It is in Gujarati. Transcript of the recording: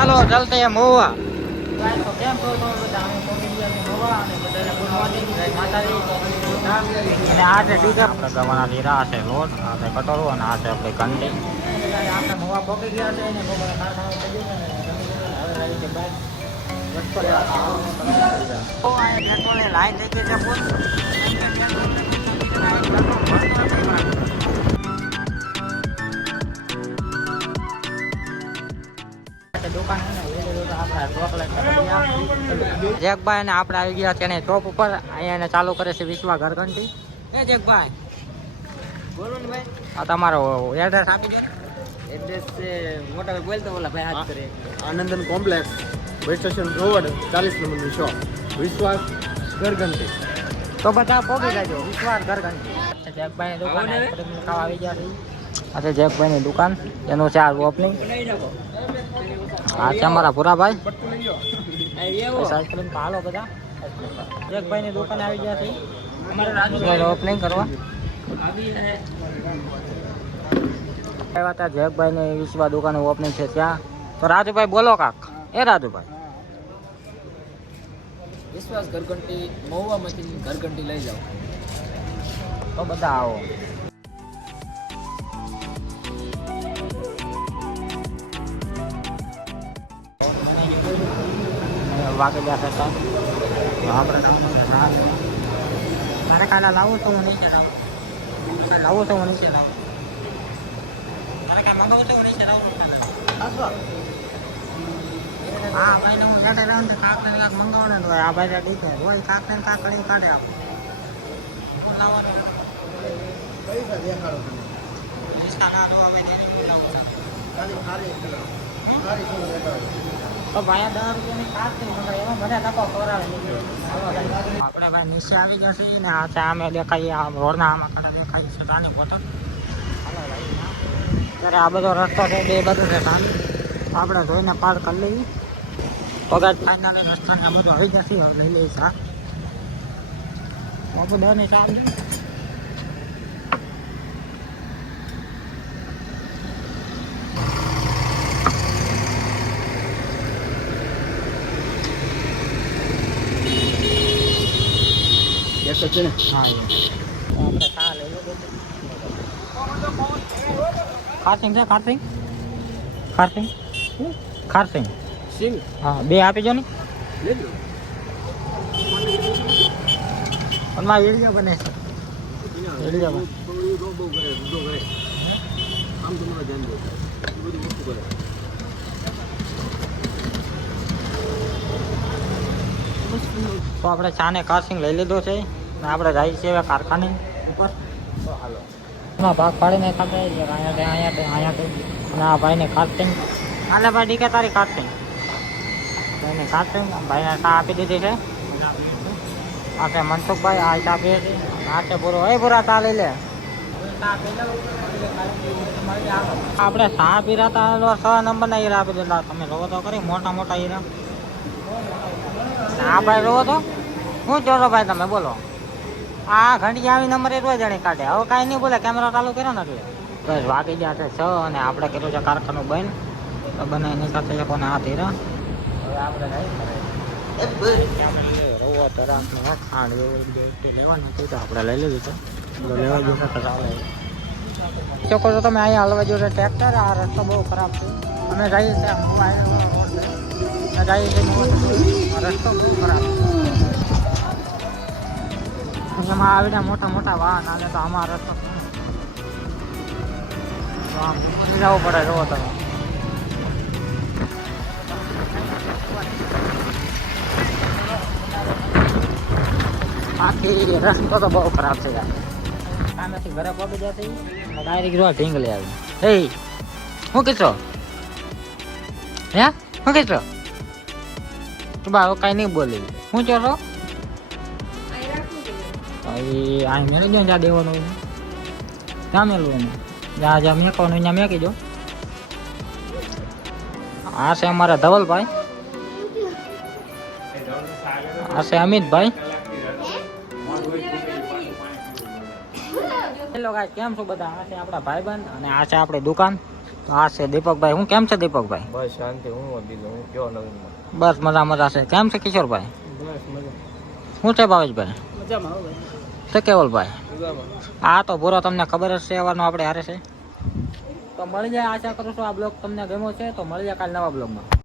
ચાલો ચલતે મોવા તો કેમ છો તમે બધા? અમે કોમેડિયન મોવા અને બધાને ગુડ મોર્નિંગ, જય માતાજી. અને આ છે ડીજર આપણે ગવાના લીરા છે લોટ, આ છે કટોરો અને આ છે આપણી ઘંટી. આપણે મોવા પોકી ગયા છે ને મોવા કારખાનું થઈ ગયું છે ને હવે રહી છે બાદ રસ્તો લેવા તો આ પેટ્રોલે લાઈન થઈ ગઈ છે ફૂલ. જેકભાઈ ને આપણે આવી ગયા છે એને ચોપ ઉપર, અહીંયા ચાલુ કરે છે વિશ્વા ઘરઘંટી. એ જેકભાઈ બોલો ને ભાઈ, આ તમારો એડ્રેસ આપી દો. એડ્રેસ છે મોટા બોલ તો ઓલા ભાઈ હાથ કરે. Anandan complex bus station road 40 નંબરની શોપ વિશ્વાસ ઘરઘંટી. તો બધા પોગી જાજો વિશ્વાસ ઘરઘંટી. જેકભાઈ ની દુકાન ખાવા આવી ગયા છે. આ જેકભાઈ ની દુકાન, એનું છે આ ઓપનિંગ. આ છે અમારા પુરાભાઈ સાઈકલ હાલો બધા. જેકભાઈ ની દુકાન આવી ગયા છે અમારે રાજુભાઈ ઓપનિંગ કરવા આવ્યા હતા. જેકભાઈ ની વિશ્વા દુકાન ઓપનિંગ છે ત્યાં. તો રાજુભાઈ બોલો કાક. એ રાજુભાઈ વિશ્વાસ ઘરઘંટી મહુવામાંથી ઘરઘંટી લઈ જાઓ તો બધા આવો. વાગે જશે આપણે મારે કાલે લાવું તો હું નીચે લાવું તો હું નીચે લાવું. મારે કાંઈ મંગાવું તો હું નીચે લાવું. હા ભાઈ ને હું જડે રહું તો કાંક ને કાંક મંગાવડે ને આ ભાઈ ડીકે હોય કાંક ને કાંક કરી કાઢે આપ લાવવાનું પૈસા દેખાડો તમે. પૈસા ના દો હવે બોલાવું ખાલી ખાલી શું દેખાડો. તો ભાઈ 10 રૂપિયાની કાપ થઈ મને એમાં મને ધક્કો ખવડાવે. આપણે ભાઈ નીચે આવી જશે ને આ સામે દેખાય આ રોડના આમાં કાંટા દેખાય છે તાની બોટલ. હાલો ભાઈ ત્યારે આ બધો રસ્તો છે બે બધું છે તાન આપણે જોઈને પાર કરી લઈએ. પગાર ફાઇનલ રસ્તાને આ બધું આવી જશે લઈ લઈએ સા બધાની સામે છે ને. હા આપણે સા લઈ લો. ખારસિંગ છે ખારસિંગ ખારસિંગ ખારસિંગ સિંગ હા બે આપી જો ને પણ મારા વિડીયો બને છે વિડીયો બને. આમ તમારે ધ્યાન દો બધું વસ્તુ કરે. તો આપણે ચાને કારસિંગ લઈ લીધો છે ને આપણે જઈએ છીએ હવે કારખાને ઉપર. તો હાલો એમાં ભાગ પાડીને ખાતે અહીંયા અને આ ભાઈને કારસિંગ આલે ભાઈ ડીકે તારી કારસિંગ ભાઈને કારસિંગ ભાઈને ચા આપી દીધી છે. આ છે મનસુખભાઈ આ ચા પીએ છે. આ છે પૂરો એ પૂરા ચા લઈ લે. આપણે ચા પીરા હતા 6 નંબરના હીરા આપી દીધા. તમે જોવો તો કરી મોટા મોટા હીરા. હા ભાઈ રોવો તો શું ચોરો ભાઈ તમે બોલો. આ ઘંટી આવી નંબર એ રોજ જણી કાઢે. હવે કાંઈ નહીં બોલે કેમેરા ચાલુ કર્યો ને એટલે બસ વાગી ગયા છે 6 અને આપણે કર્યું છે કારખાનું બંધ. તો બનાવી નીકળશે છે કોને હાથ હીરા. હવે આપણે રવો તરાક ને ખાંડ લેવાનું હતું તો આપણે લઈ લીધું છે. લેવા જશે તો ચાલે. ચોખ્ખો તો તમે અહીંયા હલવા જો ટ્રેક્ટર. આ રસ્તો બહુ ખરાબ છે. અમે જઈએ છીએ રસ્તો બહુ ખરાબ એમાં આવીને મોટા મોટા વાહન આવે તો આમાં રસ્તો જવું પડે. જોવો તમે આખી રસ્તો તો બહુ ખરાબ છે યાર. સામેથી ઘરે પગી જતી ડાયરેક્ટ જોવા ઢીંગલી આવી. હે શું કીધો હે શું કીધો તું બા કાંઈ નહીં બોલી શું ચોરો અહીં મેળવી દો જ્યાં દેવાનું ત્યાં મેળવું એને જ્યાં જ્યાં મેકવાનું ત્યાં મેકી દો. આ છે અમારા ધવલભાઈ, આ છે અમિતભાઈ. હેલો ગાઈસ, કેમ છો બધા? આ છે આપણા ભાઈબંધ અને આ છે આપણી દુકાન. તો આ છે દીપકભાઈ. હું કેમ છે દીપકભાઈ? બસ શાંતિ. હું બીજું હું કયો નવીનમાં? બસ મજા મજા છે. કેમ છે કિશોરભાઈ? બસ મજા. શું છે ભાવેશભાઈ? મજામાં આવો ભાઈ. છે કેવલભાઈ? મજામાં. આ તો પૂરો તમને ખબર જ છે એવાનો આપણે હારે છે. તો મળી જાય, આશા કરું છું આ બ્લોગ તમને ગમ્યો છે. તો મળી જાય કાલ નવા બ્લોગમાં.